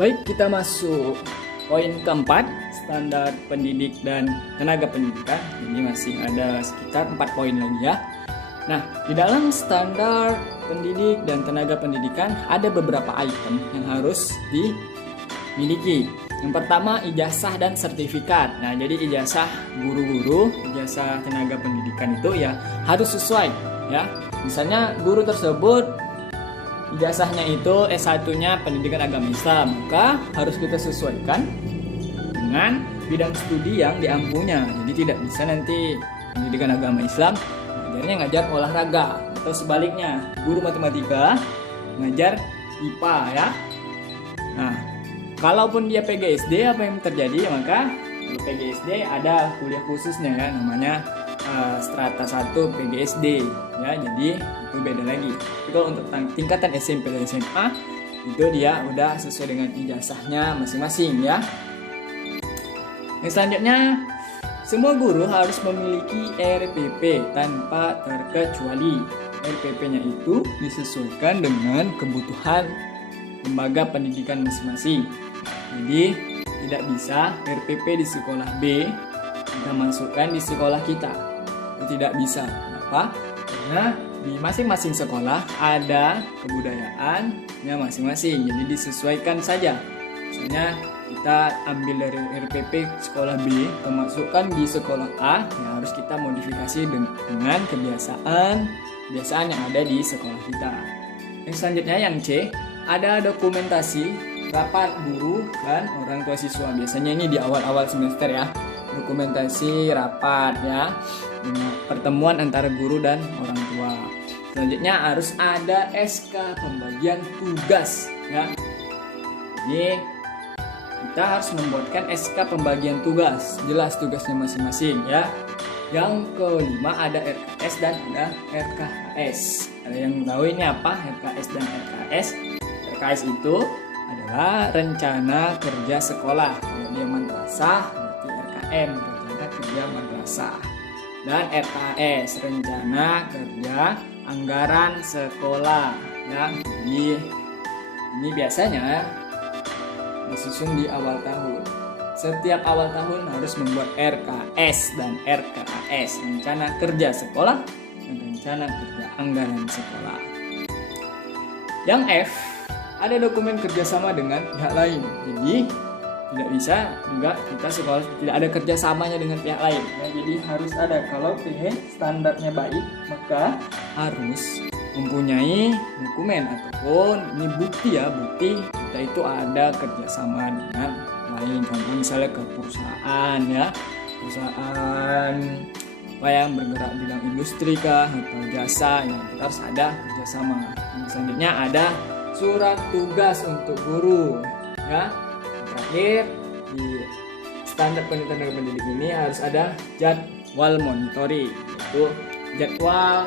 Baik, kita masuk poin keempat, standar pendidik dan tenaga pendidikan. Jadi masih ada sekitar 4 poin lagi ya. Nah, di dalam standar pendidik dan tenaga pendidikan ada beberapa item yang harus dimiliki. Yang pertama, ijazah dan sertifikat. Nah, jadi ijazah guru-guru, ijazah tenaga pendidikan itu ya harus sesuai ya. Misalnya guru tersebut ijazahnya itu S1-nya pendidikan agama Islam, maka harus kita sesuaikan dengan bidang studi yang diampunya. Jadi tidak bisa nanti pendidikan agama Islam ngajarnya ngajar olahraga, atau sebaliknya guru matematika ngajar IPA ya. Nah, kalaupun dia PGSD, apa yang terjadi? Maka di PGSD ada kuliah khususnya ya, namanya strata 1 PGSD ya, jadi itu beda lagi. Tapi kalau untuk tingkatan SMP dan SMA itu dia udah sesuai dengan ijazahnya masing-masing ya. Yang selanjutnya, semua guru harus memiliki RPP tanpa terkecuali. RPP-nya itu disesuaikan dengan kebutuhan lembaga pendidikan masing-masing. Jadi tidak bisa RPP di sekolah B kita masukkan di sekolah kita. Itu tidak bisa. Kenapa? Karena di masing-masing sekolah ada kebudayaannya masing-masing. Jadi disesuaikan saja. Misalnya kita ambil dari RPP sekolah B, kita masukkan di sekolah A, ya harus kita modifikasi dengan kebiasaan yang ada di sekolah kita. Yang selanjutnya yang C, ada dokumentasi rapat guru dan orang tua siswa. Biasanya ini di awal-awal semester ya. Dokumentasi rapat ya, pertemuan antara guru dan orang tua. Selanjutnya harus ada SK pembagian tugas ya. Jadi kita harus membuatkan SK pembagian tugas, jelas tugasnya masing-masing ya. Yang kelima ada RKS dan ada RKHS. Ada yang tahu ini apa RKS dan RKS? RKS itu adalah rencana kerja sekolah. Kalau dia madrasah berarti RKM, rencana kerja madrasah. Dan RKS, rencana kerja anggaran sekolah ya. Jadi ini biasanya disusun di awal tahun. Setiap awal tahun harus membuat RKS dan RKAS, rencana kerja sekolah dan rencana kerja anggaran sekolah. Yang F, ada dokumen kerjasama dengan pihak lain. Jadi tidak bisa juga kita sekolah tidak ada kerjasamanya dengan pihak lain. Nah, jadi harus ada. Kalau pengen standarnya baik, maka harus mempunyai dokumen ataupun ini bukti ya, bukti kita itu ada kerjasama dengan lain. Contoh misalnya ke perusahaan ya, perusahaan apa yang bergerak bidang industri kah atau jasa ya, kita harus ada kerjasama. Yang selanjutnya ada surat tugas untuk guru ya. Terakhir, di standar pendidikan pendidik ini harus ada jadwal monitoring, yaitu jadwal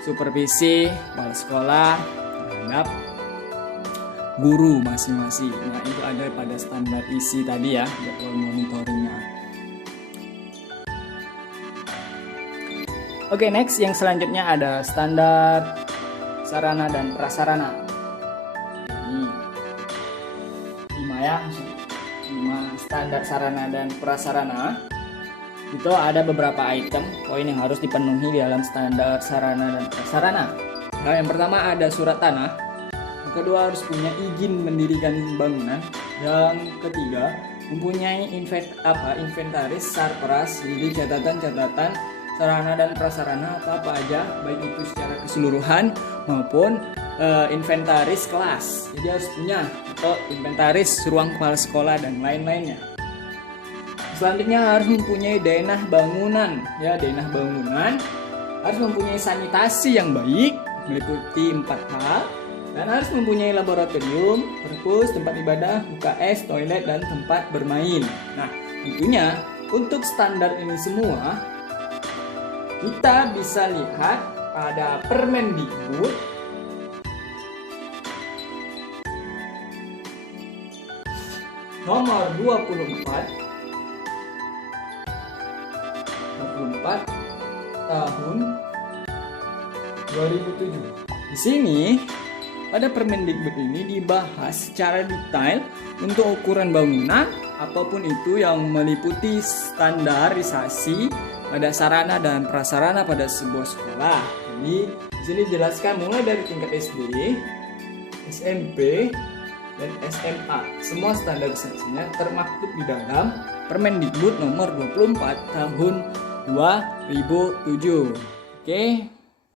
supervisi kepala sekolah terhadap guru masing-masing. Nah, itu ada pada standar isi tadi ya, jadwal monitoringnya. Oke, next yang selanjutnya ada standar sarana dan prasarana. Ini 5 ya, 5 standar sarana dan prasarana. Itu ada beberapa item poin yang harus dipenuhi di dalam standar sarana dan prasarana. Nah, yang pertama ada surat tanah. Yang kedua harus punya izin mendirikan bangunan. Yang ketiga mempunyai inventaris sarpras, jadi catatan-catatan sarana dan prasarana atau apa aja, baik itu secara keseluruhan maupun inventaris kelas. Jadi harus punya atau inventaris ruang kepala sekolah dan lain-lainnya. Selanjutnya harus mempunyai denah bangunan ya, denah bangunan harus mempunyai sanitasi yang baik meliputi 4 hal, dan harus mempunyai laboratorium, perpus, tempat ibadah, UKS, toilet, dan tempat bermain. Nah, tentunya untuk standar ini semua kita bisa lihat pada Permendikbud nomor 24 tahun 2007. Di sini pada Permendikbud ini dibahas secara detail untuk ukuran bangunan apapun itu yang meliputi standarisasi pada sarana dan prasarana pada sebuah sekolah. Jadi di sini dijelaskan mulai dari tingkat SD, SMP, dan SMA. Semua standarisasinya termaktub di dalam Permendikbud nomor 24 tahun 2007. Oke.